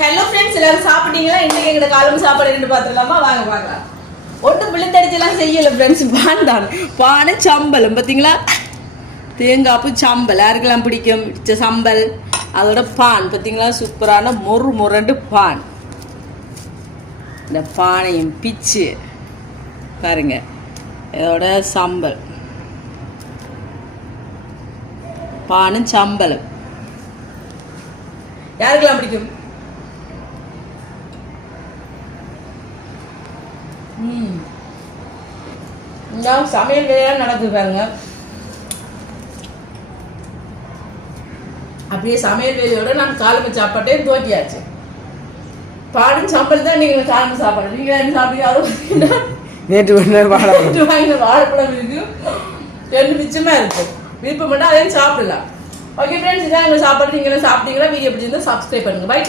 Hello friends, எல்லாரும் சாப்பிட்டீங்களா? இன்னைக்கு எங்க காலம் சாப்பாடு ரெண்டு பாத்துடலாமா? வாங்க பார்க்கலாம். ஒன்றும் விழுந்தடிச்செல்லாம் செய்யல ஃப்ரெண்ட்ஸ். பான் தான், பானை சம்பளம் பார்த்தீங்களா? தேங்காய்ப்பு சம்பல் யாருக்கெல்லாம் பிடிக்கும்? பிடிச்ச சம்பல். அதோட பான் பார்த்தீங்களா? சூப்பரான மொறு முரண்டு பான். இந்த பானையும் பிச்சு பாருங்க. இதோட சம்பல், பானும் சம்பளம் யாருக்கெல்லாம் பிடிக்கும்? சமையல் வேலையெல்லாம் நடக்குது பாருங்க. அப்படியே சமையல் வேலையோட நான் காலமை சாப்பாட்டையும் துவக்கியாச்சு. பாடும் சம்பளம் தான் நீங்க காலமை சாப்பாடு. நீங்க என்ன சாப்பிட்டீங்க? நேற்று வாங்கின வாழைப்பழம் இருக்கு, ரெண்டு மிச்சமா இருக்கு. விருப்பம் மட்டும் அதையும் சாப்பிடலாம். ஓகே ஃப்ரெண்ட்ஸ், இதான் எங்க சாப்பாடு. நீங்க சாப்பிட்டீங்களா? வீடியோ பிடிச்சிருந்தா சப்ஸ்கிரைப் பண்ணுங்க. பை.